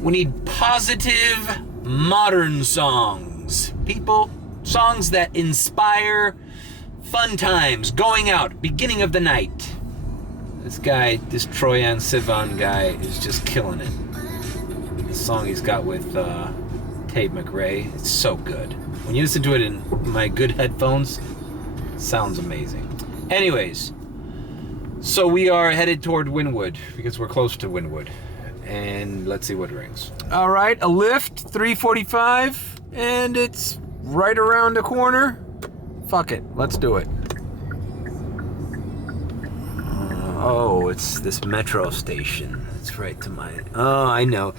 We need positive, modern songs. Songs that inspire fun times, going out, beginning of the night. This Troyan Sivan guy is just killing it. The song he's got with Tate McRae, it's so good. When you listen to it in my good headphones, it sounds amazing. Anyways, so we are headed toward Wynwood because we're close to Wynwood. And let's see what rings. All right, a Lyft 345, and it's right around the corner. Fuck it, let's do it. It's this metro station. It's right to my... Oh, I know.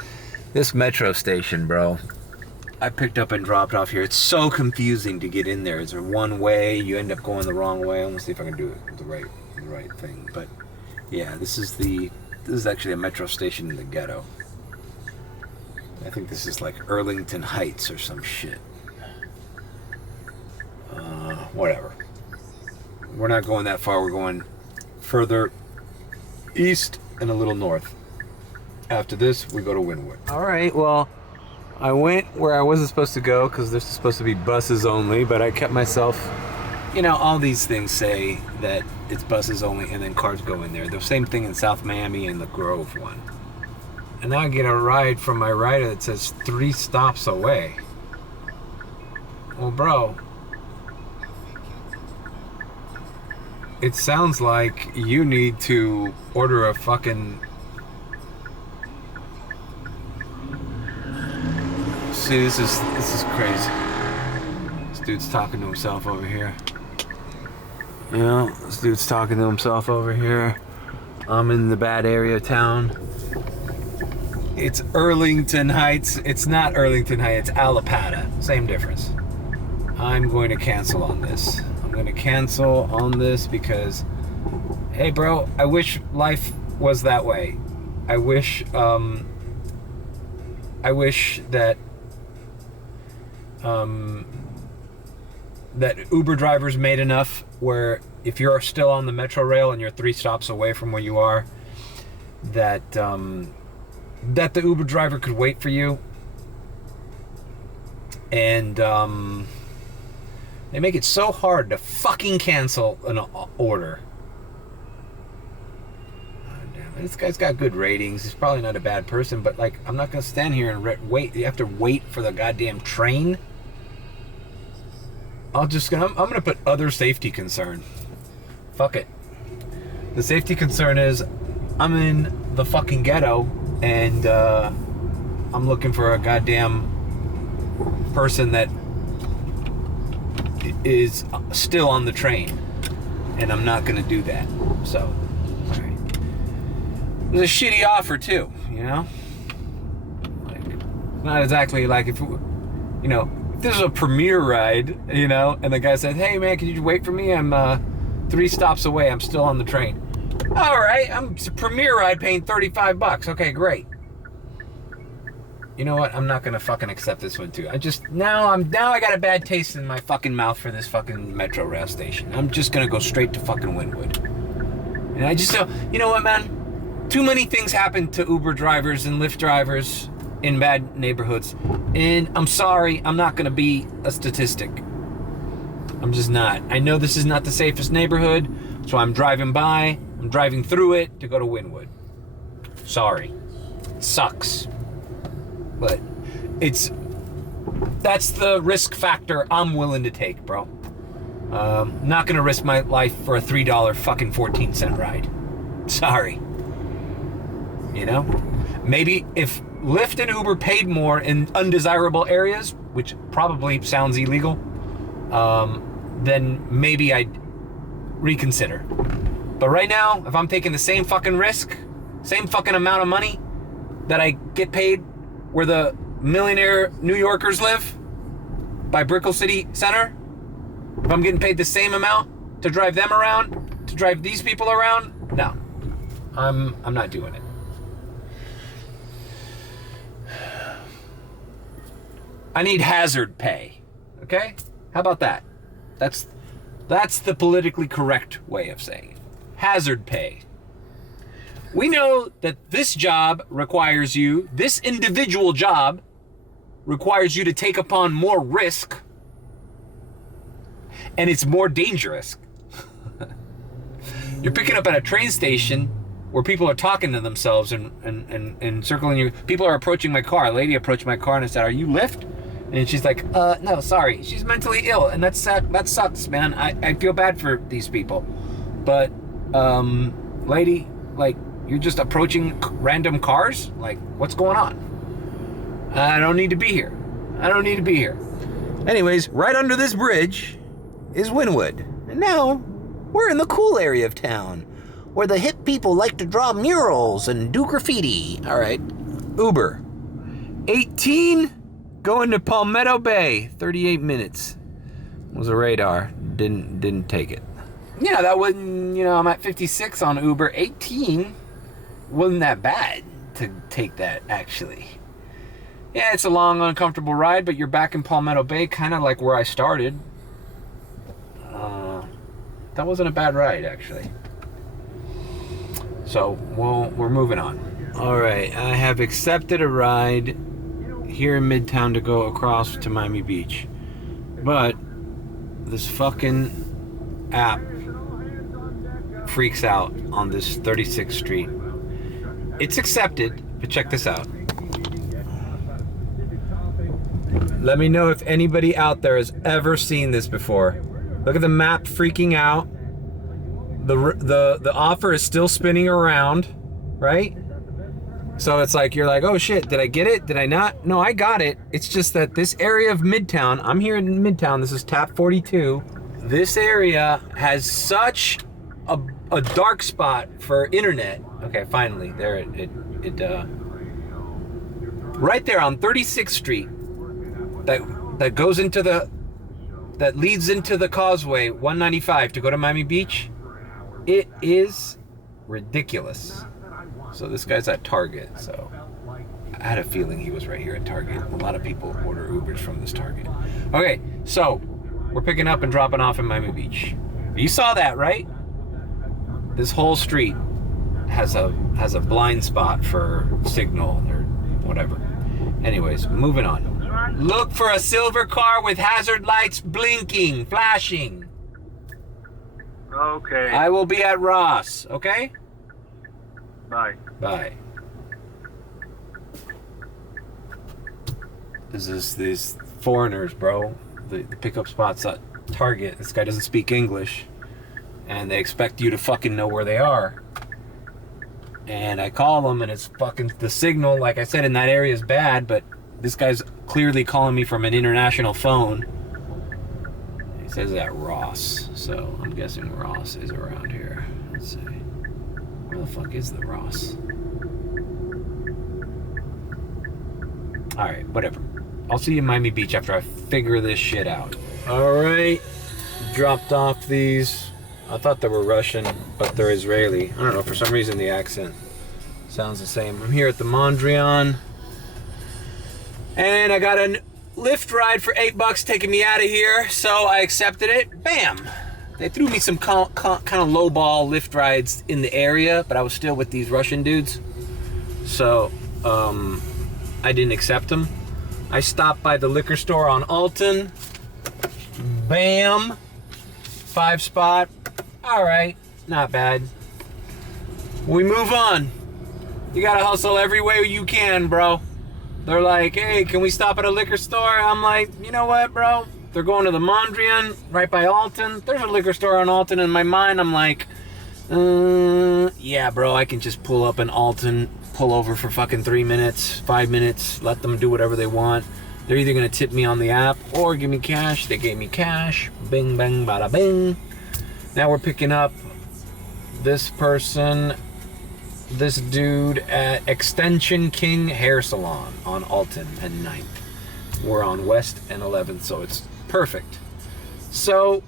This metro station, bro. I picked up and dropped off here. It's so confusing to get in there. Is there one way? You end up going the wrong way. I'm gonna see if I can do it the right thing. But yeah, this is actually a metro station in the ghetto. I think this is like Arlington Heights or some shit. Whatever. We're not going that far. We're going further east and a little north. After this, we go to Wynwood. All right, well, I went where I wasn't supposed to go because there's supposed to be buses only, but I kept myself... all these things say that it's buses only and then cars go in there. The same thing in South Miami and the Grove one. And now I get a ride from my rider that says 3 stops away. Well, bro, it sounds like you need to order a fucking... See, this is crazy. This dude's talking to himself over here. This dude's talking to himself over here. I'm in the bad area of town. It's Arlington Heights. It's not Arlington Heights, it's Alapata. Same difference. I'm going to cancel on this. I'm going to cancel on this because, hey bro, I wish life was that way. I wish that that Uber drivers made enough where if you're still on the metro rail and you're 3 stops away from where you are, that that the Uber driver could wait for you, and they make it so hard to fucking cancel an order. Oh, damn. This guy's got good ratings. He's probably not a bad person, but like, I'm not gonna stand here and wait. You have to wait for the goddamn train. I'm gonna put other safety concern. Fuck it. The safety concern is I'm in the fucking ghetto and I'm looking for a goddamn person that is still on the train, and I'm not gonna do that. So, all right. It was a shitty offer too, like, not exactly like if this is a Premier ride, and the guy said, hey man, can you wait for me? I'm 3 stops away. I'm still on the train. All right, it's a Premier ride paying $35. Okay, great. You know what? I'm not gonna fucking accept this one too. Now I got a bad taste in my fucking mouth for this fucking metro rail station. I'm just gonna go straight to fucking Wynwood. And I just you know what, man? Too many things happen to Uber drivers and Lyft drivers in bad neighborhoods, and I'm sorry, I'm not gonna be a statistic. I'm just not. I know this is not the safest neighborhood, so I'm driving through it to go to Wynwood. Sorry. It sucks. But that's the risk factor I'm willing to take, bro. Not gonna risk my life for a $3 fucking 14-cent ride. Sorry. Maybe if Lyft and Uber paid more in undesirable areas, which probably sounds illegal, then maybe I'd reconsider. But right now, if I'm taking the same fucking risk, same fucking amount of money that I get paid where the millionaire New Yorkers live, by Brickell City Center, if I'm getting paid the same amount to drive them around, to drive these people around, no. I'm not doing it. I need hazard pay. Okay? How about that? That's the politically correct way of saying it. Hazard pay. We know that this job requires you, this individual job requires you to take upon more risk, and it's more dangerous. You're picking up at a train station where people are talking to themselves and circling you. People are approaching my car. A lady approached my car and I said, "Are you Lyft?" And she's like, "No, sorry." She's mentally ill, and that sucks, man. I feel bad for these people. But, lady, like, you're just approaching random cars? Like, what's going on? I don't need to be here. I don't need to be here. Anyways, right under this bridge is Wynwood. And now we're in the cool area of town where the hip people like to draw murals and do graffiti. All right, Uber. 18, going to Palmetto Bay, 38 minutes. Was a radar, didn't take it. Yeah, that wasn't, I'm at 56 on Uber. 18 wasn't that bad to take that, actually. Yeah, it's a long, uncomfortable ride, but you're back in Palmetto Bay, kind of like where I started. That wasn't a bad ride, actually. So, we're moving on. All right, I have accepted a ride here in Midtown to go across to Miami Beach. But this fucking app freaks out on this 36th Street. It's accepted, but check this out. Let me know if anybody out there has ever seen this before. Look at the map freaking out. The offer is still spinning around, right? So it's like, you're like, oh shit, did I get it? Did I not? No, I got it. It's just that this area of Midtown, I'm here in Midtown, this is Tap 42. This area has such a dark spot for internet. Okay, finally, there it right there on 36th Street, that goes into that leads into the causeway 195 to go to Miami Beach. It is ridiculous. So this guy's at Target, so I had a feeling he was right here at Target. A lot of people order Ubers from this Target. Okay, so we're picking up and dropping off in Miami Beach. You saw that, right? This whole street has a blind spot for signal or whatever. Anyways, moving on. Look for a silver car with hazard lights blinking, flashing. Okay. I will be at Ross, okay? Bye. Bye. This is these foreigners, bro. The pickup spots at Target. This guy doesn't speak English. And they expect you to fucking know where they are. And I call them and it's fucking, the signal, like I said, in that area is bad, but this guy's clearly calling me from an international phone. He says that Ross, so I'm guessing Ross is around here. Let's see. Where the fuck is the Ross? Alright, whatever. I'll see you in Miami Beach after I figure this shit out. Alright. Dropped off these. I thought they were Russian, but they're Israeli. I don't know, for some reason the accent sounds the same. I'm here at the Mondrian. And I got a Lyft ride for $8 taking me out of here, so I accepted it. Bam! They threw me some kind of lowball Lyft rides in the area, but I was still with these Russian dudes. So, I didn't accept them. I stopped by the liquor store on Alton. Bam! 5 spot. Alright, not bad. We move on. You gotta hustle every way you can, bro. They're like, hey, can we stop at a liquor store? I'm like, you know what, bro? They're going to the Mondrian, right by Alton. There's a liquor store on Alton. In my mind, I'm like, yeah, bro, I can just pull up in Alton, pull over for fucking 3 minutes, 5 minutes, let them do whatever they want. They're either gonna tip me on the app or give me cash. They gave me cash. Bing, bang, bada, bing. Now we're picking up this person, this dude at Extension King Hair Salon on Alton and 9th. We're on West and 11th, so it's perfect. So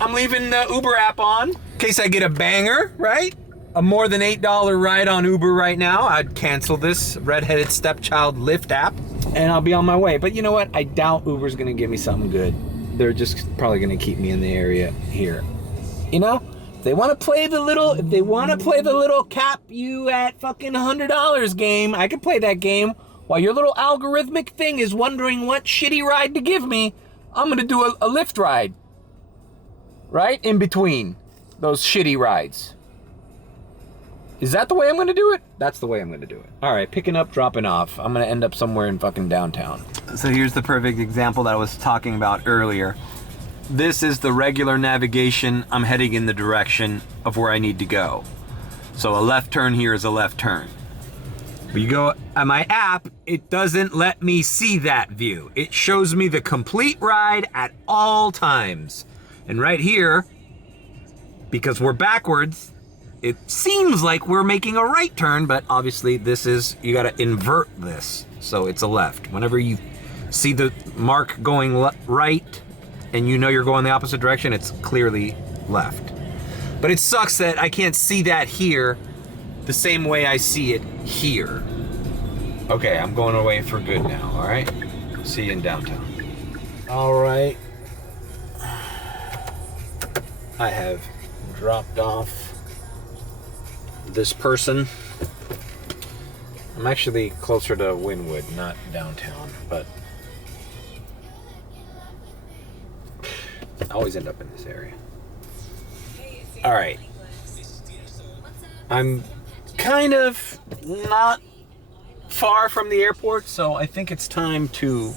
I'm leaving the Uber app on in case I get a banger, right? A more than $8 ride on Uber right now. I'd cancel this Redheaded Stepchild Lyft app and I'll be on my way. But you know what? I doubt Uber's gonna give me something good. They're just probably gonna keep me in the area here. You know? they want to play the little cap you at fucking $100 game, I can play that game. While your little algorithmic thing is wondering what shitty ride to give me, I'm gonna do a Lyft ride. Right? In between those shitty rides. Is that the way I'm gonna do it? That's the way I'm gonna do it. All right, picking up, dropping off. I'm gonna end up somewhere in fucking downtown. So here's the perfect example that I was talking about earlier. This is the regular navigation. I'm heading in the direction of where I need to go. So a left turn here is a left turn. But you go at my app, it doesn't let me see that view. It shows me the complete ride at all times. And right here, because we're backwards, it seems like we're making a right turn, but obviously this is, you gotta invert this. So it's a left. Whenever you see the mark going right and you know you're going the opposite direction, it's clearly left. But it sucks that I can't see that here the same way I see it here. Okay, I'm going away for good now, all right? See you in downtown. All right. I have dropped off this person. I'm actually closer to Wynwood, not downtown, but I always end up in this area. All right. I'm kind of not far from the airport, so I think it's time to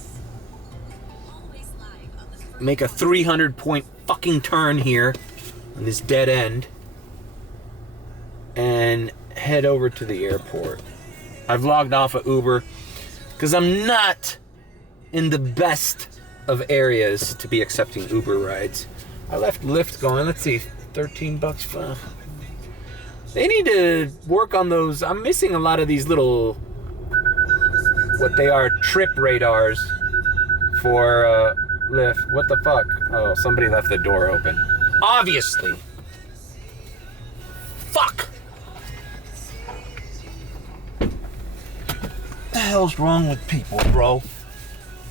make a 300-point fucking turn here on this dead end and head over to the airport. I've logged off of Uber because I'm not in the best of areas to be accepting Uber rides. I left Lyft going, let's see, 13 bucks for... They need to work on those. I'm missing a lot of these little, what they are, trip radars for Lyft. What the fuck? Oh, somebody left the door open. Obviously. Fuck! What the hell's wrong with people, bro?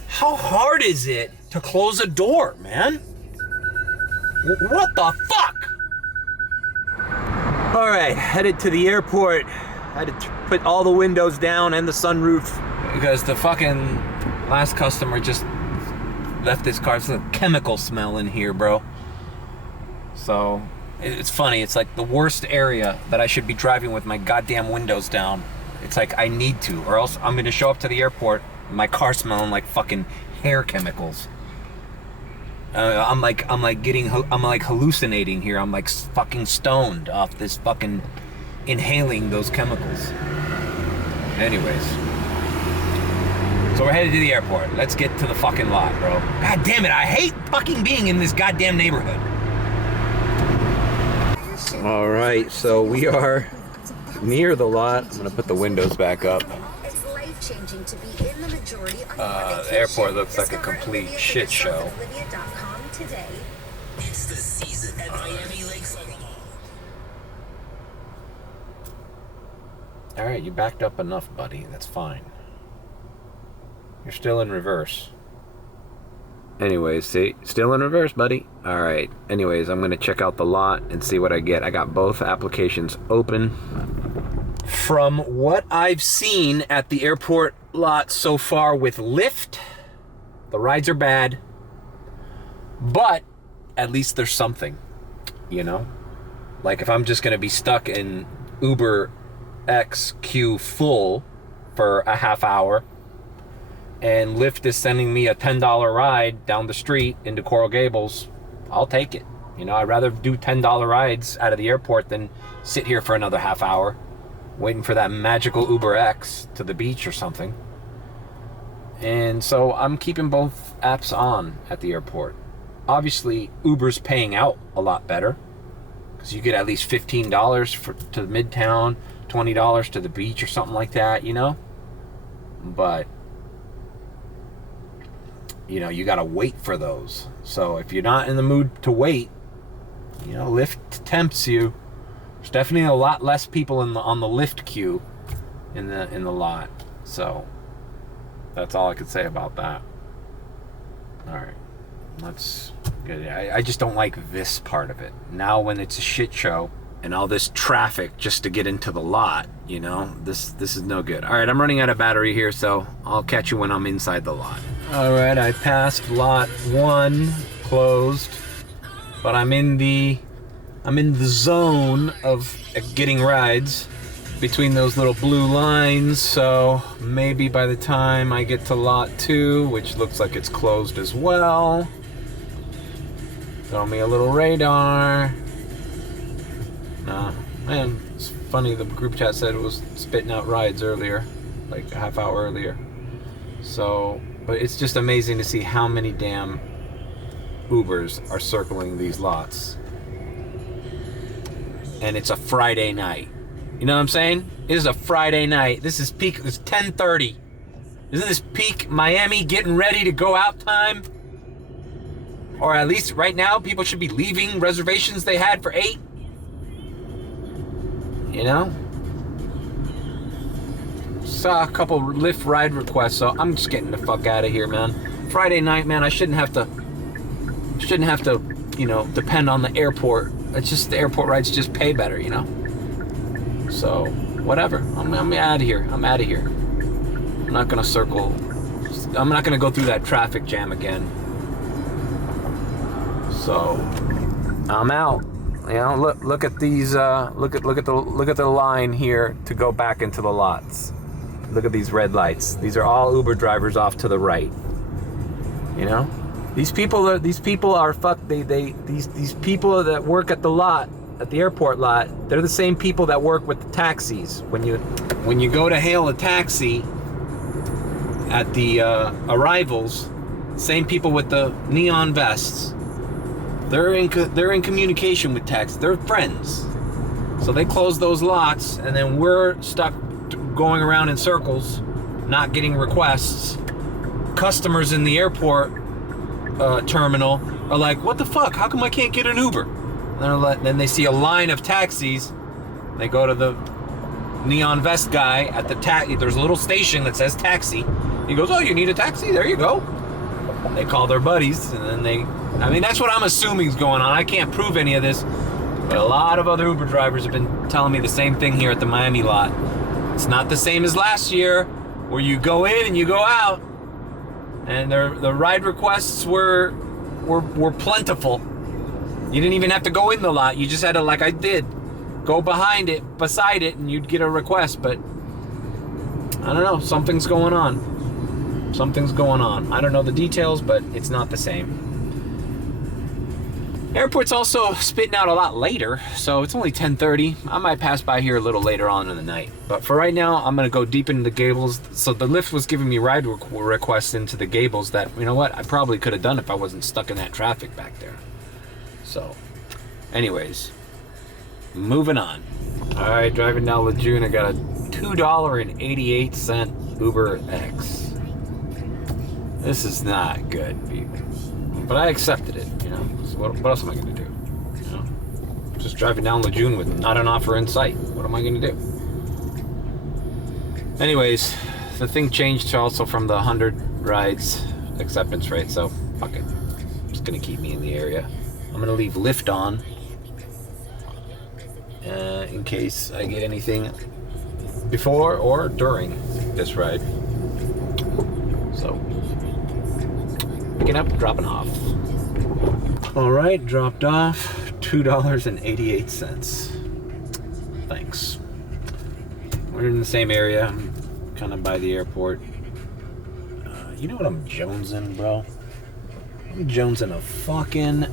How hard is it to close a door, man? What the fuck? All right, headed to the airport. I had to put all the windows down and the sunroof because the fucking last customer just left this car. It's a chemical smell in here, bro. So it's funny. It's like the worst area that I should be driving with my goddamn windows down. It's like I need to, or else I'm gonna show up to the airport, my car smelling like fucking hair chemicals. I'm like hallucinating here. I'm like fucking stoned off this fucking inhaling those chemicals. Anyways, so we're headed to the airport. Let's get to the fucking lot, bro. God damn it, I hate fucking being in this goddamn neighborhood. All right, so we are near the lot. I'm gonna put the windows back up. The airport looks like a complete shit show. It's the season at Miami Lakefront. All right, you backed up enough, buddy. That's fine. You're still in reverse. Anyways, see? Still in reverse, buddy. All right. Anyways, I'm going to check out the lot and see what I get. I got both applications open. From what I've seen at the airport lot so far with Lyft, the rides are bad. But at least there's something, you know? Like if I'm just going to be stuck in Uber X queue full for a half hour, and Lyft is sending me a $10 ride down the street into Coral Gables, I'll take it. You know, I'd rather do $10 rides out of the airport than sit here for another half hour waiting for that magical Uber X to the beach or something. And so I'm keeping both apps on at the airport. Obviously, Uber's paying out a lot better because you get at least $15 to Midtown, $20 to the beach or something like that, you know? But you know, you gotta wait for those. So if you're not in the mood to wait, you know, Lyft tempts you. There's definitely a lot less people on the Lyft queue in the lot. So that's all I could say about that. All right, let's I just don't like this part of it. Now when it's a shit show and all this traffic just to get into the lot, you know, this is no good. All right, I'm running out of battery here, so I'll catch you when I'm inside the lot. All right, I passed lot 1, closed, but I'm in the zone of getting rides between those little blue lines, so maybe by the time I get to lot 2, which looks like it's closed as well, throw me a little radar. Man, it's funny, the group chat said it was spitting out rides earlier, like a half hour earlier. So, but it's just amazing to see how many damn Ubers are circling these lots. And it's a Friday night. You know what I'm saying? It is a Friday night. This is peak. It's 10:30. Isn't this peak Miami getting ready to go out time? Or at least right now, people should be leaving reservations they had for 8. You know? Saw a couple Lyft ride requests, so I'm just getting the fuck out of here, man. Friday night, man. I shouldn't have to, you know, depend on the airport. It's just the airport rides just pay better, you know? So, whatever. I'm out of here. I'm out of here. I'm not gonna circle. I'm not gonna go through that traffic jam again. So, I'm out. You know, look at these. Look at the line here to go back into the lots. Look at these red lights. These are all Uber drivers off to the right. You know, these people are these people that work at the lot. At the airport lot, they're the same people that work with the taxis. When you go to hail a taxi at the arrivals, same people with the neon vests. They're in communication with taxis. They're friends. So they close those lots, and then we're stuck going around in circles, not getting requests. Customers in the airport terminal are like, "What the fuck? How come I can't get an Uber?" Then they see a line of taxis. They go to the neon vest guy at the taxi. There's a little station that says taxi. He goes, "Oh, you need a taxi? There you go." They call their buddies, and then I mean, that's what I'm assuming is going on. I can't prove any of this, but a lot of other Uber drivers have been telling me the same thing here at the Miami lot. It's not the same as last year, where you go in and you go out, and the ride requests were plentiful. You didn't even have to go in the lot. You just had to, like I did, go beside it, and you'd get a request. But I don't know. Something's going on. Something's going on. I don't know the details, but it's not the same. Airport's also spitting out a lot later, so it's only 10:30. I might pass by here a little later on in the night. But for right now, I'm going to go deep into the Gables. So the Lyft was giving me ride requests into the Gables that, you know what, I probably could have done if I wasn't stuck in that traffic back there. So, anyways, moving on. All right, driving down Lejeune, I got a $2.88 Uber X. This is not good, people. But I accepted it, you know. So what else am I going to do? You know, just driving down Lejeune with not an offer in sight. What am I going to do? Anyways, the thing changed also from the 100 rides acceptance rate, so fuck it. It's going to keep me in the area. I'm going to leave Lyft on in case I get anything before or during this ride. So, picking up, dropping off. All right, dropped off, $2.88. Thanks. We're in the same area, I'm kind of by the airport. You know what I'm jonesing, bro? I'm jonesing a fucking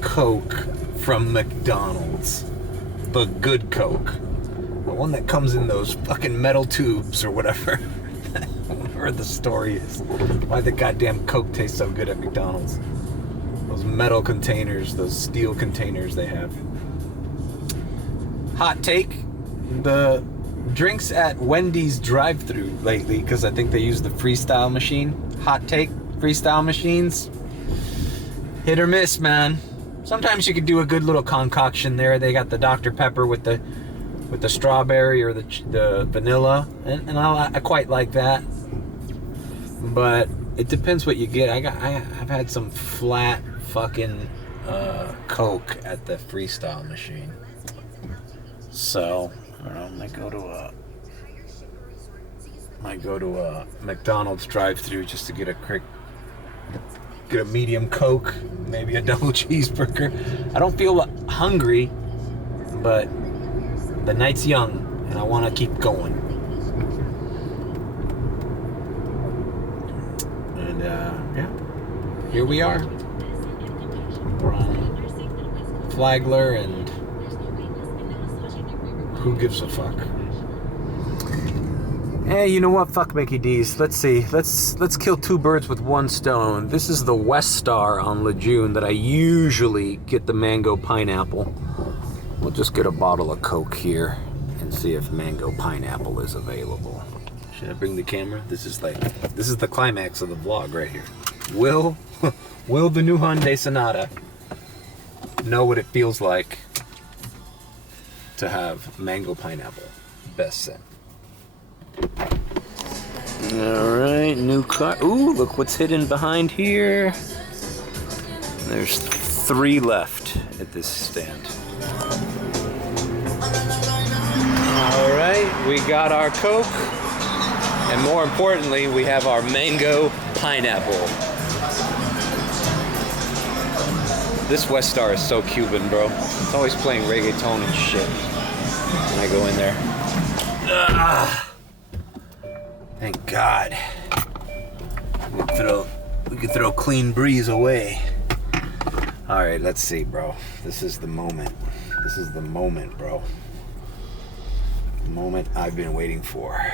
Coke from McDonald's. The good Coke. The one that comes in those fucking metal tubes or whatever. Whatever the story is. Why the goddamn Coke tastes so good at McDonald's. Those metal containers, those steel containers they have. Hot take. The drinks at Wendy's drive-thru lately, because I think they use the freestyle machine. Hot take, freestyle machines. Hit or miss, man. Sometimes you could do a good little concoction there. They got the Dr. Pepper with the strawberry or the vanilla, and I quite like that. But it depends what you get. I've had some flat fucking Coke at the freestyle machine. So, I don't know, I might go to a McDonald's drive-thru just to get a medium Coke, maybe a double cheeseburger. I don't feel hungry, but the night's young and I want to keep going. And yeah, here we are. We're on Flagler, and who gives a fuck? Hey, you know what? Fuck Mickey D's. Let's see. Let's kill two birds with one stone. This is the West Star on Lejeune that I usually get the mango pineapple. We'll just get a bottle of Coke here and see if mango pineapple is available. Should I bring the camera? This is the climax of the vlog right here. Will the new Hyundai Sonata know what it feels like to have mango pineapple? Best scent. Alright, new car. Ooh, look what's hidden behind here. There's 3 left at this stand. Alright, we got our Coke. And more importantly, we have our mango pineapple. This West Star is so Cuban, bro. It's always playing reggaeton and shit when I go in there. Thank God. We could throw clean breeze away. All right, let's see, bro. This is the moment. This is the moment, bro. The moment I've been waiting for.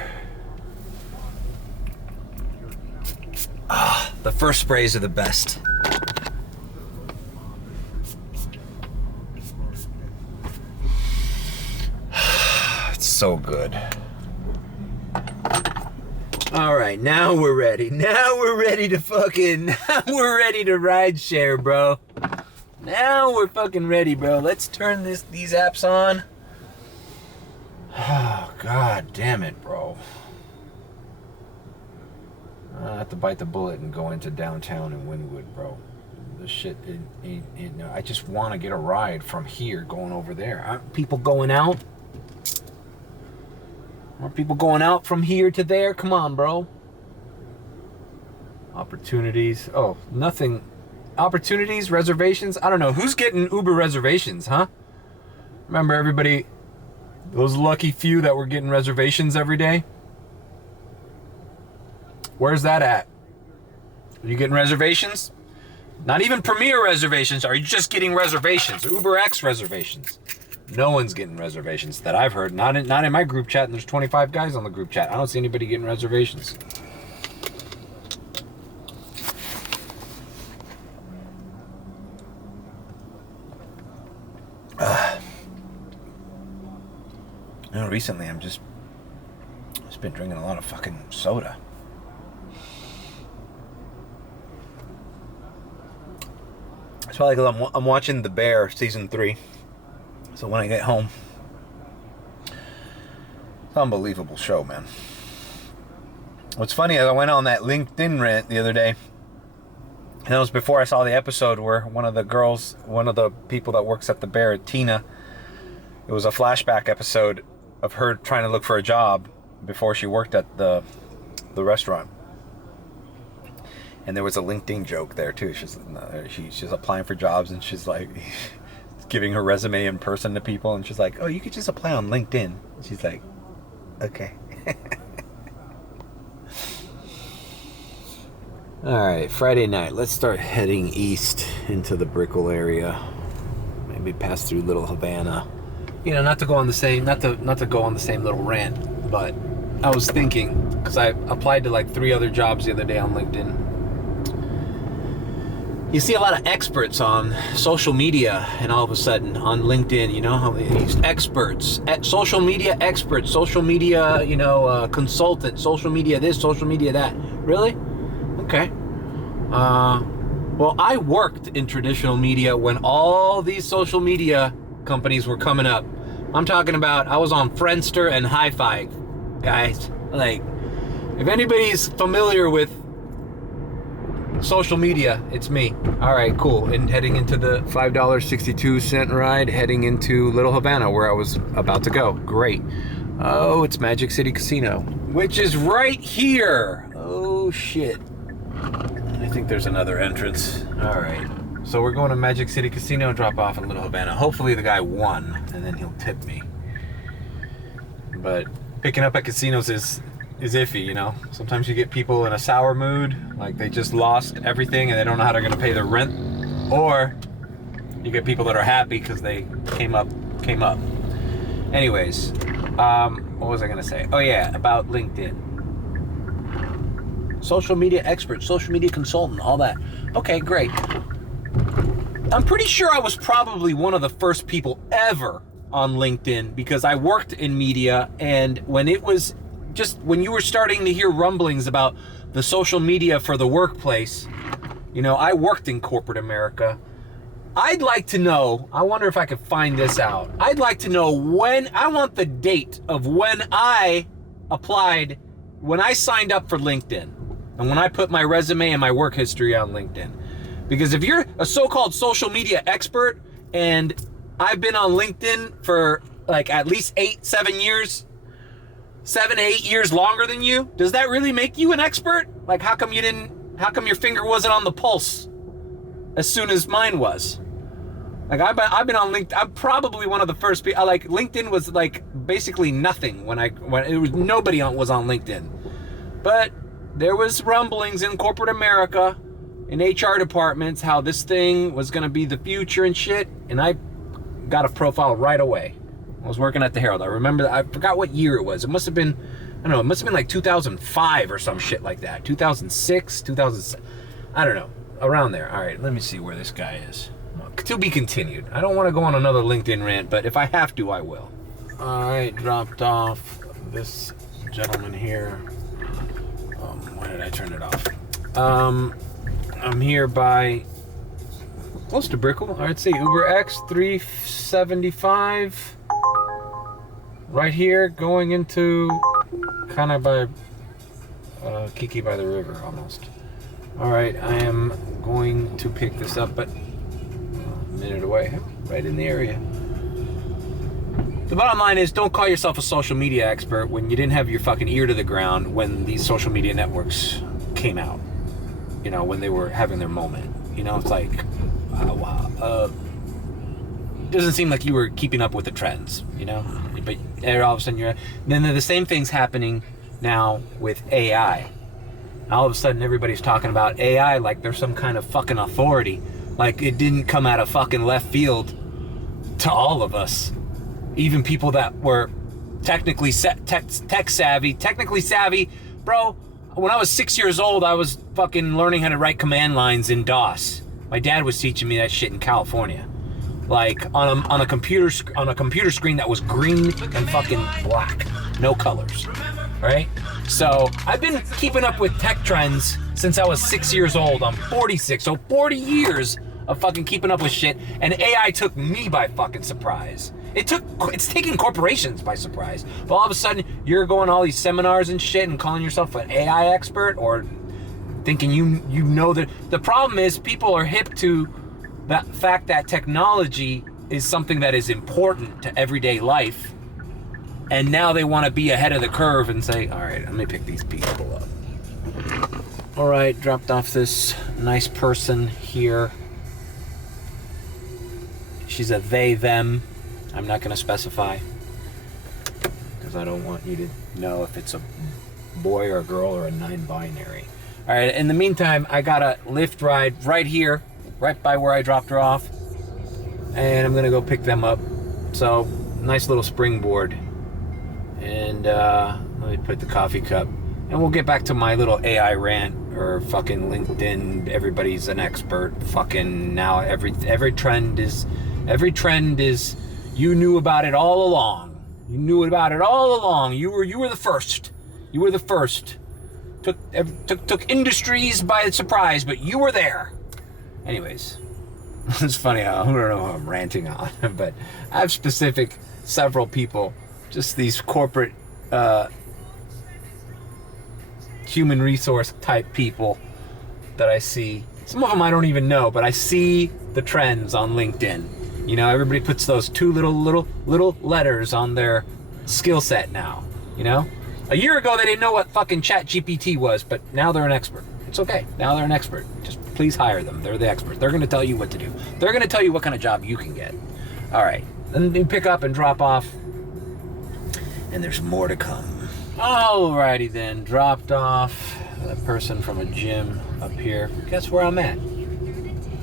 The first sprays are the best. It's so good. All right, now we're ready. Now we're ready to ride share, bro. Now we're fucking ready, bro. Let's turn these apps on. Oh, God damn it, bro. I have to bite the bullet and go into downtown in Wynwood, bro. This shit, I just want to get a ride from here going over there. Aren't people going out? More people going out from here to there? Come on, bro. Opportunities. Oh, nothing. Opportunities, reservations. I don't know. Who's getting Uber reservations, huh? Remember everybody, those lucky few that were getting reservations every day? Where's that at? Are you getting reservations? Not even Premier reservations. Are you just getting reservations? Uber X reservations. No one's getting reservations that I've heard. Not in my group chat, and there's 25 guys on the group chat. I don't see anybody getting reservations. Recently I'm just been drinking a lot of fucking soda. It's probably because I'm watching The Bear season 3. So when I get home, it's an unbelievable show, man. What's funny is I went on that LinkedIn rant the other day, and it was before I saw the episode where one of the people that works at The Bear, Tina, it was a flashback episode of her trying to look for a job before she worked at the restaurant. And there was a LinkedIn joke there too. She's applying for jobs, and she's like giving her resume in person to people, and she's like, "Oh, you could just apply on LinkedIn." She's like, "Okay." All right, Friday night. Let's start heading east into the Brickell area. Maybe pass through Little Havana. You know, not to go on the same little rant, but I was thinking, because I applied to like 3 other jobs the other day on LinkedIn. You see a lot of experts on social media, and all of a sudden on LinkedIn, you know, how these experts, social media experts, social media, consultant, social media this, social media that. Really? Okay. Well, I worked in traditional media when all these social media companies were coming up. I'm talking about, I was on Friendster and Hi-Fi, guys. Like, if anybody's familiar with social media, it's me. All right, cool. And heading into the $5.62 ride, heading into Little Havana, where I was about to go. Great. Oh, it's Magic City Casino, which is right here. Oh, shit. I think there's another entrance. All right. So we're going to Magic City Casino and drop off in Little Havana. Hopefully the guy won, and then he'll tip me. But picking up at casinos is iffy, you know? Sometimes you get people in a sour mood, like they just lost everything and they don't know how they're gonna pay their rent. Or you get people that are happy because they came up. Anyways, what was I gonna say? Oh yeah, about LinkedIn. Social media expert, social media consultant, all that. Okay, great. I'm pretty sure I was probably one of the first people ever on LinkedIn because I worked in media, and when it was just when you were starting to hear rumblings about the social media for the workplace, you know, I worked in corporate America. I'd like to know, I wonder if I could find this out. I'd like to know when, I want the date of when I applied, when I signed up for LinkedIn, and when I put my resume and my work history on LinkedIn. Because if you're a so-called social media expert, and I've been on LinkedIn for like at least 7 years, 7 to 8 years longer than you, does that really make you an expert? Like, how come your finger wasn't on the pulse as soon as mine was? Like, I've been on LinkedIn. I'm probably one of the first people. Like, LinkedIn was like basically nothing when it was nobody was on LinkedIn. But there was rumblings in corporate America, in HR departments, how this thing was gonna be the future and shit. And I got a profile right away. I was working at the Herald. I remember, I forgot what year it was. It must have been, I don't know, it must have been like 2005 or some shit like that. 2006, 2007, I don't know, around there. All right, let me see where this guy is. To be continued. I don't want to go on another LinkedIn rant, but if I have to, I will. All right, dropped off this gentleman here. Why did I turn it off? I'm here by, close to Brickell. I'd say Uber X 375. Right here, going into kind of by Kiki by the river almost. All right, I am going to pick this up, but a minute away, right in the area. The bottom line is, don't call yourself a social media expert when you didn't have your fucking ear to the ground when these social media networks came out. You know, when they were having their moment. You know, it's like, wow. Doesn't seem like you were keeping up with the trends, you know? But all of a sudden then the same thing's happening now with AI. All of a sudden everybody's talking about AI like there's some kind of fucking authority. Like it didn't come out of fucking left field to all of us. Even people that were technically tech savvy. Bro, when I was 6 years old, I was fucking learning how to write command lines in DOS. My dad was teaching me that shit in California. Like on a computer screen that was green and fucking black, no colors, right? So I've been keeping up with tech trends since I was 6 years old. I'm 46, so 40 years of fucking keeping up with shit, and AI took me by fucking surprise. It's taking corporations by surprise. But all of a sudden, you're going to all these seminars and shit and calling yourself an AI expert or thinking you know that. The problem is people are hip to that fact that technology is something that is important to everyday life, and now they want to be ahead of the curve and say, all right, let me pick these people up. All right, dropped off this nice person here. She's a they, them. I'm not going to specify because I don't want you to know if it's a boy or a girl or a non-binary. All right, in the meantime, I got a Lyft ride right here, right by where I dropped her off, and I'm gonna go pick them up. So, nice little springboard. And let me put the coffee cup, and we'll get back to my little AI rant or fucking LinkedIn. Everybody's an expert. Fucking now, every trend is, you knew about it all along. You knew about it all along. You were the first. You were the first. Took industries by surprise, but you were there. Anyways, it's funny. I don't know who I'm ranting on, but I have several people, just these corporate human resource type people that I see. Some of them I don't even know, but I see the trends on LinkedIn. You know, everybody puts those two little letters on their skill set now, you know? A year ago, they didn't know what fucking ChatGPT was, but now they're an expert. It's okay. Now they're an expert. Just please hire them. They're the expert. They're going to tell you what to do. They're going to tell you what kind of job you can get. All right. Then you pick up and drop off. And there's more to come. Alrighty then. Dropped off a person from a gym up here. Guess where I'm at?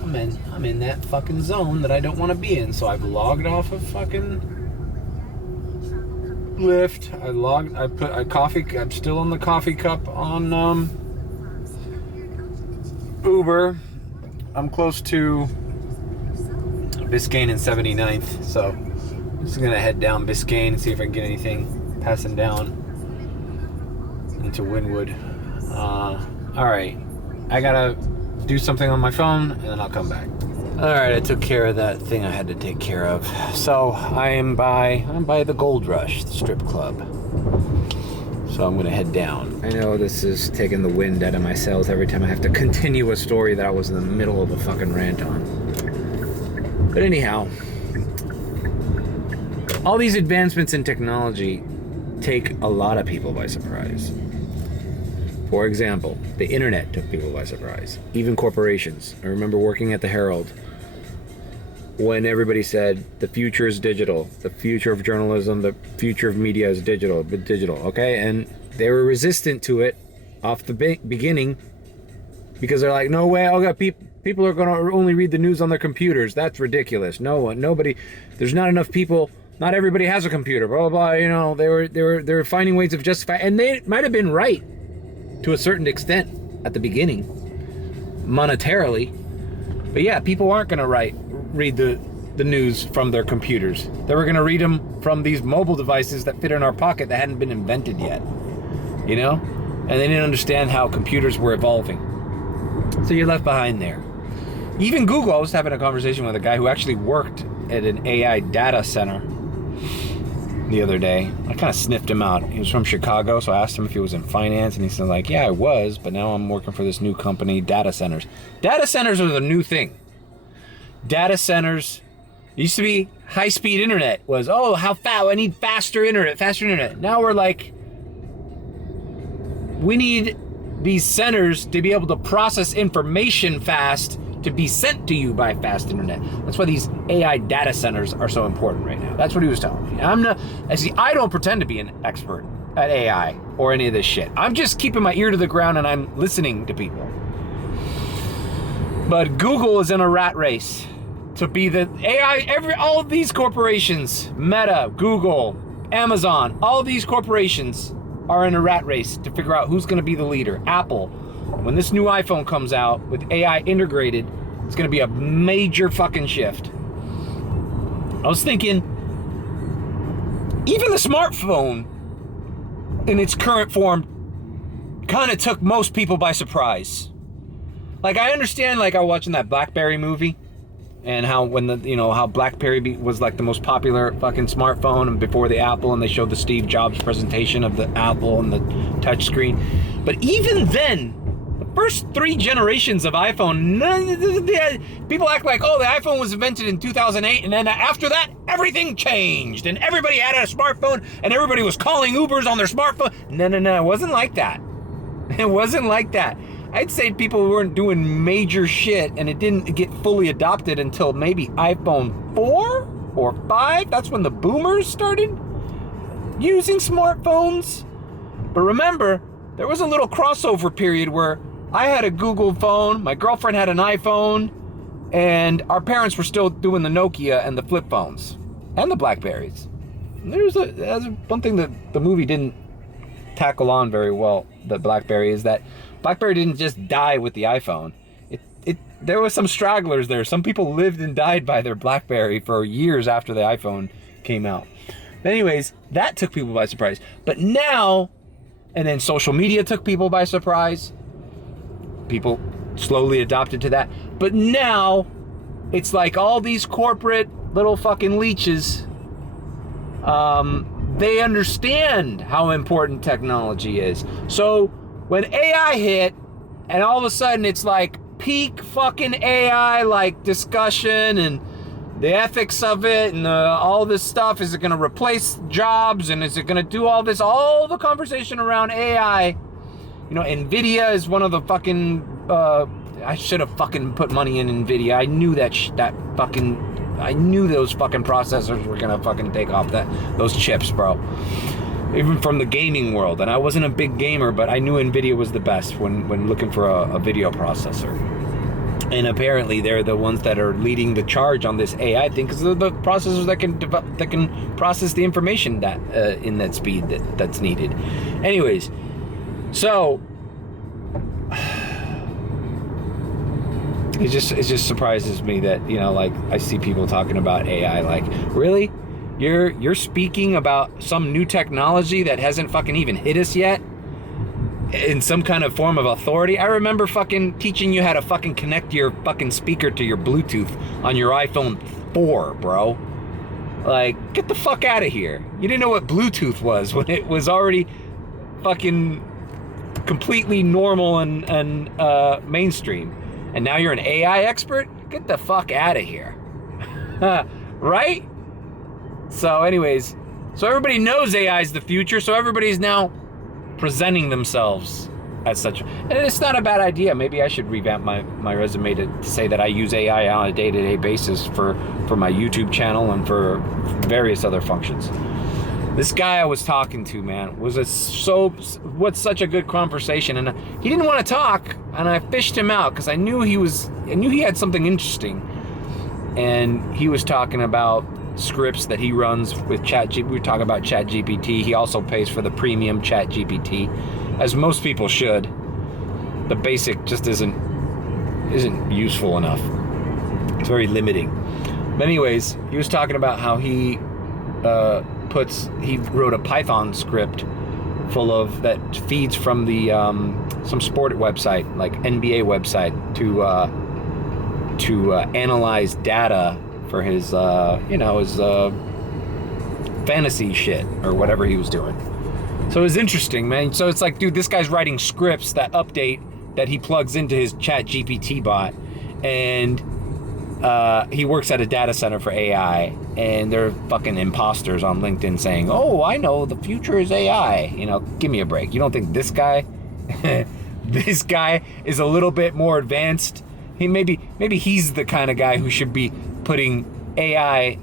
I'm in that fucking zone that I don't want to be in. So I've logged off of fucking Lyft. I put a coffee. I'm still on the coffee cup on Uber. I'm close to Biscayne and 79th, so I'm just gonna head down Biscayne and see if I can get anything passing down into Wynwood. All right, I gotta do something on my phone and then I'll come back. All right, I took care of that thing I had to take care of. So I'm by the Gold Rush, the strip club. So I'm gonna head down. I know this is taking the wind out of my sails every time I have to continue a story that I was in the middle of a fucking rant on. But anyhow, all these advancements in technology take a lot of people by surprise. For example, the internet took people by surprise. Even corporations. I remember working at the Herald when everybody said the future is digital, the future of journalism, the future of media is digital, okay? And they were resistant to it off the beginning because they're like, no way, people are going to only read the news on their computers. That's ridiculous. Nobody, there's not enough people. Not everybody has a computer. Blah blah blah. You know, they were finding ways of justifying, and they might have been right to a certain extent at the beginning, monetarily. But yeah, people aren't going to read the news from their computers. They were going to read them from these mobile devices that fit in our pocket that hadn't been invented yet. You know, and they didn't understand how computers were evolving. So you're left behind there. Even Google, I was having a conversation with a guy who actually worked at an AI data center the other day. I kind of sniffed him out. He was from Chicago, so I asked him if he was in finance, and he said, like, yeah, I was, but now I'm working for this new company, data centers. Data centers are the new thing. Data centers, used to be high-speed internet, was, oh, how fast, I need faster internet. Now we're like, we need these centers to be able to process information fast to be sent to you by fast internet. That's why these AI data centers are so important right now. That's what he was telling me. I don't pretend to be an expert at AI or any of this shit. I'm just keeping my ear to the ground and I'm listening to people. But Google is in a rat race to be the AI, all of these corporations, Meta, Google, Amazon, all these corporations are in a rat race to figure out who's gonna be the leader. Apple, when this new iPhone comes out with AI integrated, it's gonna be a major fucking shift. I was thinking, even the smartphone in its current form kind of took most people by surprise. Like, I understand, like, I was watching that BlackBerry movie and how how BlackBerry was like the most popular fucking smartphone and before the Apple, and they showed the Steve Jobs presentation of the Apple and the touchscreen. But even then, the first 3 generations of iPhone, people act like, oh, the iPhone was invented in 2008, and then after that, everything changed, and everybody had a smartphone, and everybody was calling Ubers on their smartphone. No, it wasn't like that. It wasn't like that. I'd say people weren't doing major shit, and it didn't get fully adopted until maybe iPhone 4 or 5. That's when the boomers started using smartphones. But remember, there was a little crossover period where I had a Google phone, my girlfriend had an iPhone, and our parents were still doing the Nokia and the flip phones and the Blackberries. That's one thing that the movie didn't tackle on very well, the BlackBerry, is that BlackBerry didn't just die with the iPhone. There was some stragglers there. Some people lived and died by their BlackBerry for years after the iPhone came out. But anyways, that took people by surprise. But now, and then social media took people by surprise. People slowly adopted to that. But now, it's like all these corporate little fucking leeches, they understand how important technology is. So when AI hit, And all of a sudden it's like peak fucking AI like discussion and the ethics of it and all this stuff. Is it going to replace jobs, and is it going to do all this? All the conversation around AI. You know, Nvidia is one of the fucking. I should have fucking put money in Nvidia. I knew I knew those fucking processors were gonna fucking take off those chips, bro. Even from the gaming world, and I wasn't a big gamer, but I knew Nvidia was the best when looking for a video processor. And apparently, they're the ones that are leading the charge on this AI thing, because they're the processors that can process the information that in that speed that's needed. Anyways, so it just surprises me that, you know, like, I see people talking about AI. Like, really? You're speaking about some new technology that hasn't fucking even hit us yet in some kind of form of authority? I remember fucking teaching you how to fucking connect your fucking speaker to your Bluetooth on your iPhone 4, bro. Like, get the fuck out of here. You didn't know what Bluetooth was when it was already fucking completely normal and mainstream. And now you're an AI expert? Get the fuck out of here. Right? So anyways, so everybody knows AI is the future, so everybody's now presenting themselves as such. And it's not a bad idea. Maybe I should revamp my resume to say that I use AI on a day-to-day basis for my YouTube channel and for various other functions. This guy I was talking to, man, was such a good conversation, and he didn't want to talk, and I fished him out because I knew he had something interesting, and he was talking about scripts that he runs with ChatGPT. We were talking about ChatGPT. He also pays for the premium ChatGPT, as most people should. The basic just isn't useful enough. It's very limiting. But anyways, he was talking about how he wrote a Python script full of that feeds from the some sport website, like NBA website, to analyze data for his fantasy shit or whatever he was doing. So it was interesting, man. So it's like, dude, this guy's writing scripts that update, that he plugs into his ChatGPT bot, and he works at a data center for AI, and they're fucking imposters on LinkedIn saying, "Oh, I know, the future is AI." You know, give me a break. You don't think this guy, this guy is a little bit more advanced? Maybe he's the kind of guy who should be putting AI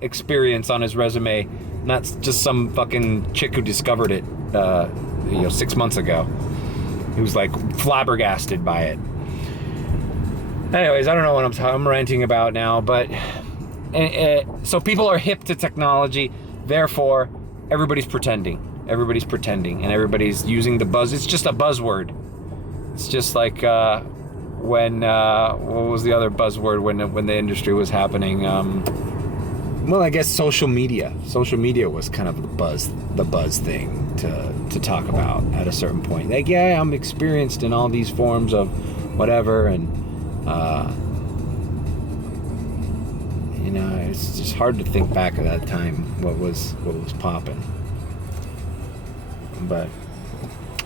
experience on his resume, not just some fucking chick who discovered it, 6 months ago. He was like flabbergasted by it. Anyways, I don't know what I'm ranting about now, but so people are hip to technology, therefore everybody's pretending, and everybody's using the buzz. It's just a buzzword. It's just like when what was the other buzzword when the industry was happening? Well, I guess social media. Social media was kind of the buzz thing to talk about at a certain point. Like, yeah, I'm experienced in all these forms of whatever, and it's just hard to think back at that time what was popping. But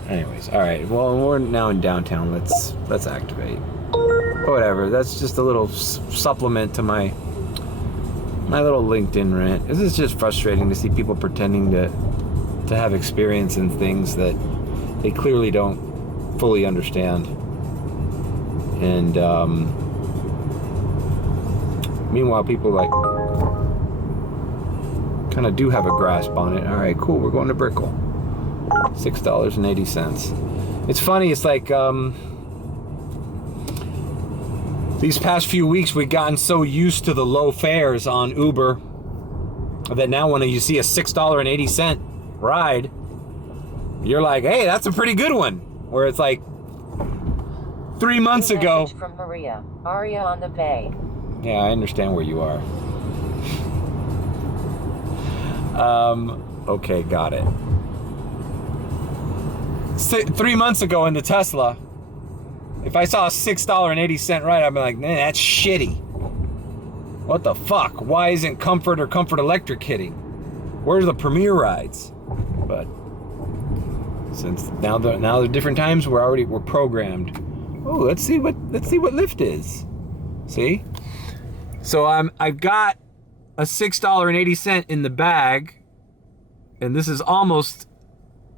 anyways, all right. Well, we're now in downtown. Let's activate. Whatever. That's just a little supplement to my little LinkedIn rant. This is just frustrating to see people pretending to have experience in things that they clearly don't fully understand. And meanwhile, people like kind of do have a grasp on it. All right, cool. We're going to Brickell. $6.80. It's funny. It's like these past few weeks we've gotten so used to the low fares on Uber that now when you see a $6.80 ride, you're like, hey, that's a pretty good one. Where it's like 3 months ago. From Maria. Aria on the bay. Yeah, I understand where you are. Okay, got it. 3 months ago in the Tesla, if I saw a $6.80 ride, I'd be like, man, that's shitty. What the fuck? Why isn't Comfort or Comfort Electric hitting? Where's the Premier rides? But since now the different times, we're programmed Oh, let's see what Lyft is. See? So I've got a $6.80 in the bag, and this is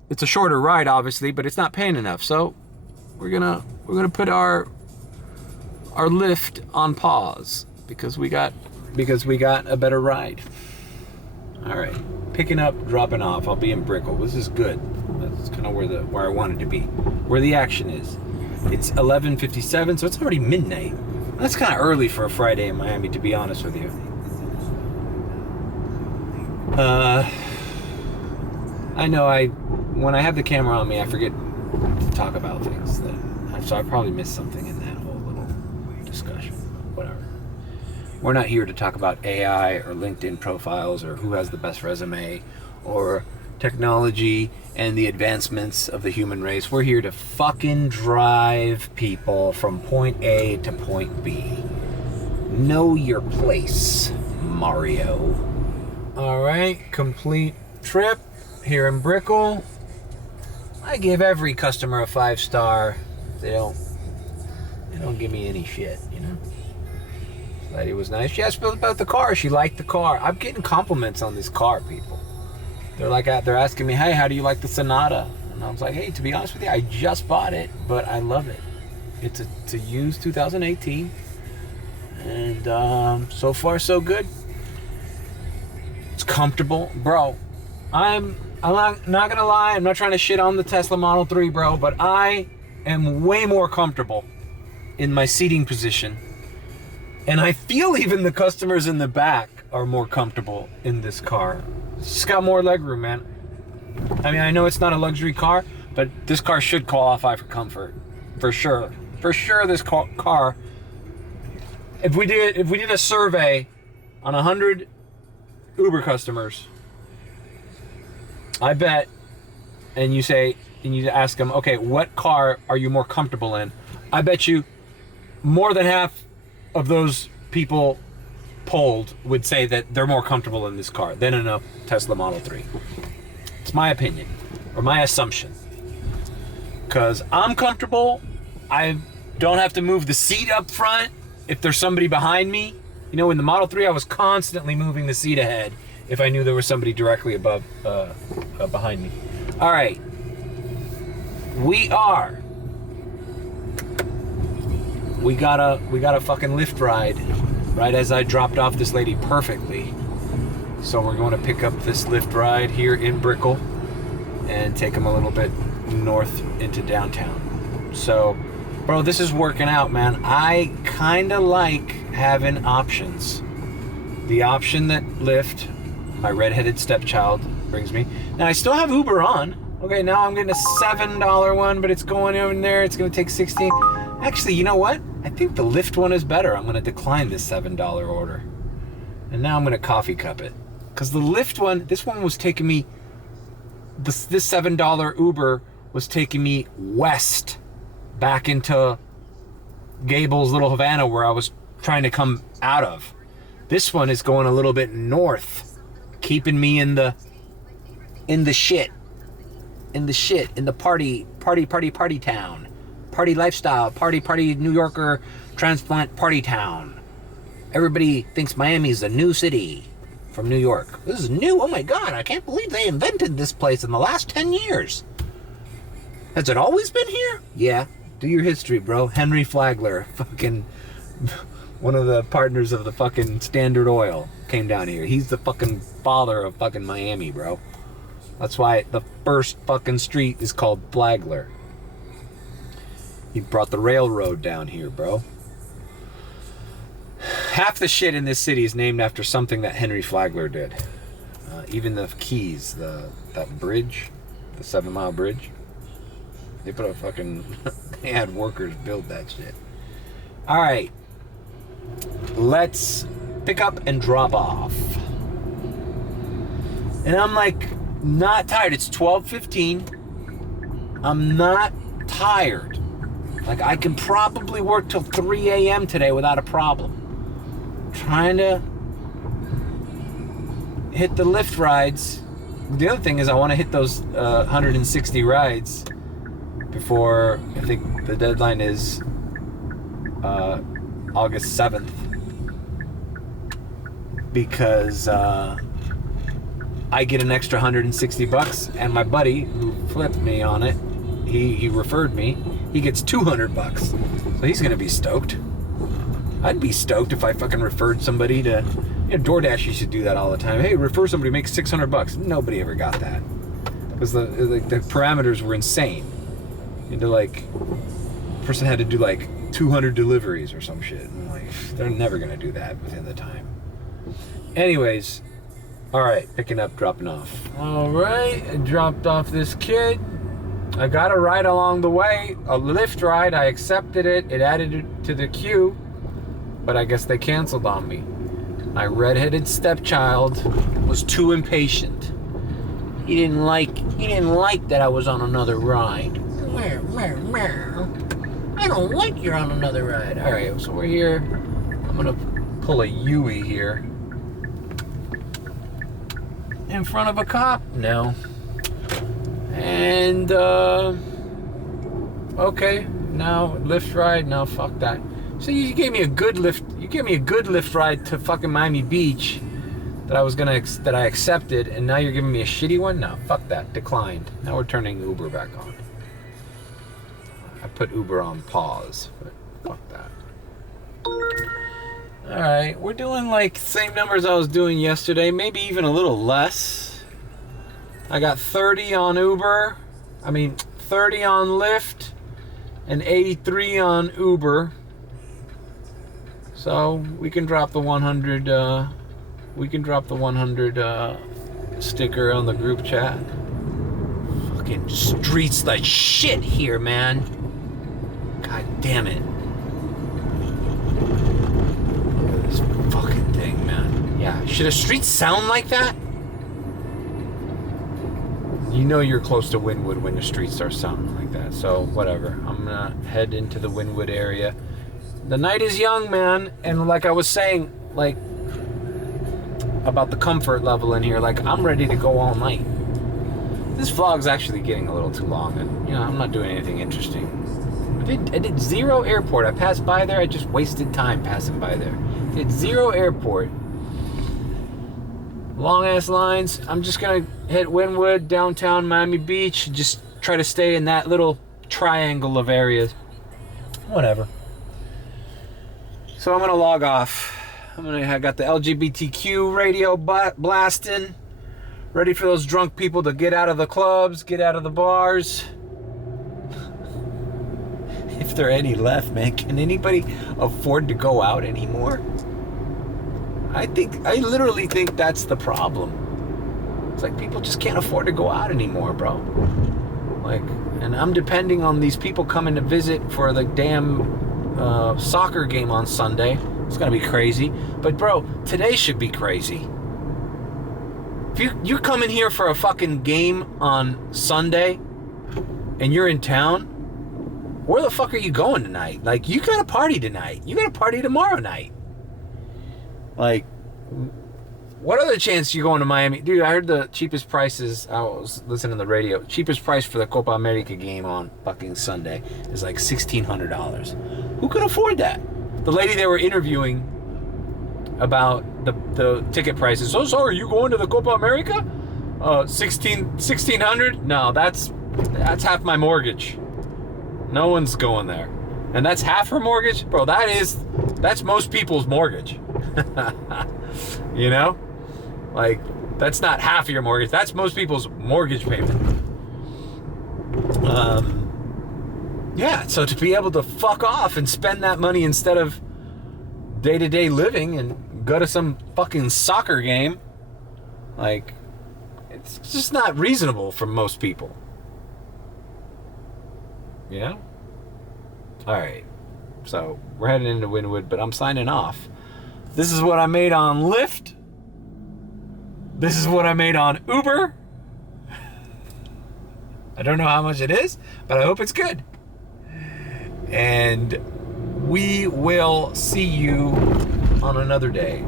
it's a shorter ride obviously, but it's not paying enough. So we're gonna put our Lyft on pause because we got a better ride. All right, picking up, dropping off. I'll be in Brickell. This is good. That's kind of where I wanted to be, where the action is. It's 11:57, so it's already midnight. That's kind of early for a Friday in Miami, to be honest with you. I know when I have the camera on me, I forget to talk about things. So I probably missed something in that whole little discussion. Whatever. We're not here to talk about AI or LinkedIn profiles or who has the best resume or technology and the advancements of the human race. We're here to fucking drive people from point A to point B. Know your place, Mario. All right, complete trip here in Brickell. I give every customer a 5-star. They don't give me any shit, you know. This lady was nice. She asked about the car. She liked the car. I'm getting compliments on this car, people. They're asking me, hey, how do you like the Sonata? And I was like, hey, to be honest with you, I just bought it, but I love it. It's a used 2018, and so far so good. It's comfortable, bro. I'm not gonna lie. I'm not trying to shit on the Tesla Model 3, bro, but I am way more comfortable in my seating position, and I feel even the customers in the back are more comfortable in this car. It's just got more legroom, man. I mean, I know it's not a luxury car, but this car should qualify for comfort, for sure. For sure, this car. If we did a survey on 100 Uber customers, I bet, and you ask them, okay, what car are you more comfortable in? I bet you more than half of those people polled would say that they're more comfortable in this car than in a Tesla Model 3. It's my opinion, or my assumption. Because I'm comfortable, I don't have to move the seat up front if there's somebody behind me. You know, in the Model 3, I was constantly moving the seat ahead if I knew there was somebody directly behind me. All right, we got a fucking Lyft ride right as I dropped off this lady perfectly. So we're going to pick up this Lyft ride here in Brickell and take them a little bit north into downtown. So, bro, this is working out, man. I kind of like having options. The option that Lyft, my redheaded stepchild, brings me. Now, I still have Uber on. Okay, now I'm getting a $7 one, but it's going over there. It's going to take $16. Actually, you know what? I think the Lyft one is better. I'm going to decline this $7 order. And now I'm going to coffee cup it. Because the Lyft one, this one was taking me, this $7 Uber was taking me west back into Gables, Little Havana, where I was trying to come out of. This one is going a little bit north, keeping me in the party town. Party lifestyle, party New Yorker transplant party town. Everybody thinks Miami's a new city from New York. This is new. Oh my God, I can't believe they invented this place in the last 10 years. Has it always been here? Yeah. Do your history, bro. Henry Flagler, fucking one of the partners of the fucking Standard Oil, came down here. He's the fucking father of fucking Miami, bro. That's why the first fucking street is called Flagler. He brought the railroad down here, bro. Half the shit in this city is named after something that Henry Flagler did. Even the Keys, that bridge, the 7 Mile Bridge. They put a fucking, they had workers build that shit. All right, let's pick up and drop off. And I'm like, not tired. It's 12:15. I'm not tired. Like, I can probably work till 3 a.m. today without a problem. Trying to hit the Lyft rides. The other thing is I want to hit those 160 rides before, I think, The deadline is August 7th. Because I get an extra $160, and my buddy who flipped me on it, he referred me, he gets $200. So he's gonna be stoked. I'd be stoked if I fucking referred somebody to, DoorDash used to do that all the time. Hey, refer somebody, make $600. Nobody ever got that. Because the parameters were insane. The person had to do 200 deliveries or some shit. And they're never gonna do that within the time. Anyways, all right, picking up, dropping off. All right, I dropped off this kid. I got a ride along the way, a Lyft ride. I accepted it. It added it to the queue, but I guess they canceled on me. My redheaded stepchild was too impatient. He didn't like that I was on another ride. I don't like you're on another ride. All right, so we're here. I'm gonna pull a Yui here. In front of a cop? No. And, okay, now Lyft ride? No, fuck that. So you gave me a good Lyft ride to fucking Miami Beach that I accepted, and now you're giving me a shitty one? No, fuck that, declined. Now we're turning Uber back on. I put Uber on pause, but fuck that. Alright, we're doing same numbers I was doing yesterday, maybe even a little less. I got 30 on 30 on Lyft, and 83 on Uber. So we can drop the 100, sticker on the group chat. Fucking streets like shit here, man. God damn it. Fucking thing, man. Yeah, should a street sound like that? You know you're close to Wynwood when the street starts sounding like that. So whatever. I'm gonna head into the Wynwood area. The night is young, man, and like I was saying, about the comfort level in here, I'm ready to go all night. This vlog's actually getting a little too long, and I'm not doing anything interesting. I did zero airport. I passed by there. I just wasted time passing by there. Did zero airport. Long ass lines. I'm just gonna hit Wynwood, downtown Miami Beach. Just try to stay in that little triangle of areas. Whatever. So I'm gonna log off. I got the LGBTQ radio blasting. Ready for those drunk people to get out of the clubs, get out of the bars. If there are any left, man, can anybody afford to go out anymore? I literally think that's the problem. It's people just can't afford to go out anymore, bro. And I'm depending on these people coming to visit for the damn soccer game on Sunday. It's gonna be crazy. But bro, today should be crazy. If you're coming here for a fucking game on Sunday and you're in town, where the fuck are you going tonight? You gotta party tonight. You gotta party tomorrow night. What other chance you going to Miami? Dude, I heard the cheapest prices. I was listening to the radio. Cheapest price for the Copa America game on fucking Sunday is $1,600. Who could afford that? The lady they were interviewing about the ticket prices. So sorry, you going to the Copa America? $1,600? No, that's half my mortgage. No one's going there. And that's half her mortgage? Bro, that's most people's mortgage. That's not half of your mortgage. That's most people's mortgage payment. Yeah, so to be able to fuck off and spend that money instead of day-to-day living and go to some fucking soccer game, it's just not reasonable for most people. Alright, so we're heading into Wynwood, but I'm signing off. This is what I made on Lyft. This is what I made on Uber. I don't know how much it is, but I hope it's good. And we will see you on another day.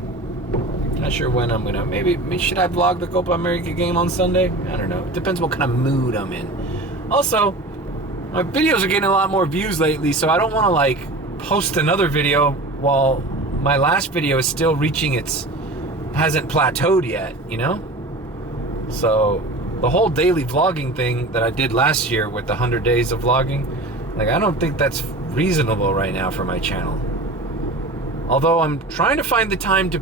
Not sure when I'm gonna. Maybe should I vlog the Copa America game on Sunday? I don't know. It depends what kind of mood I'm in. Also, My videos are getting a lot more views lately, so I don't want to like post another video while my last video is still hasn't plateaued yet, you know? So the whole daily vlogging thing that I did last year with the 100 days of vlogging, like I don't think that's reasonable right now for my channel. Although I'm trying to find the time to,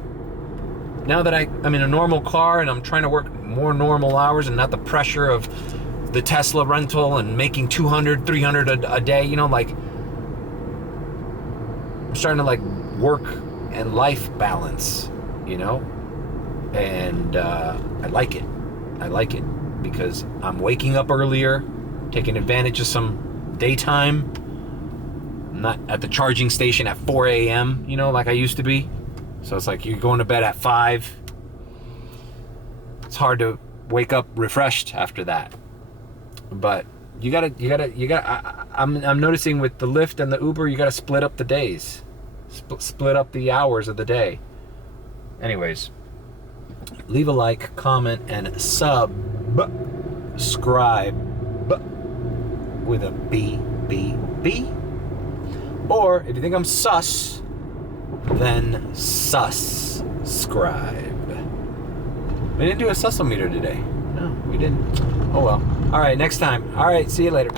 now that I'm in a normal car and I'm trying to work more normal hours and not the pressure of the Tesla rental and making 200, 300 a day, you know, like I'm starting to like work and life balance, you know, and I like it. I like it because I'm waking up earlier, taking advantage of some daytime. I'm not at the charging station at 4 a.m., you know, like I used to be. So it's like you're going to bed at 5. It's hard to wake up refreshed after that. But I'm noticing with the Lyft and the Uber, you gotta split up the days. Split up the hours of the day. Anyways, leave a like, comment, and subscribe with a B. Or if you think I'm sus, then subscribe. We didn't do a susometer today. No, we didn't. Oh well. All right, next time. All right, see you later.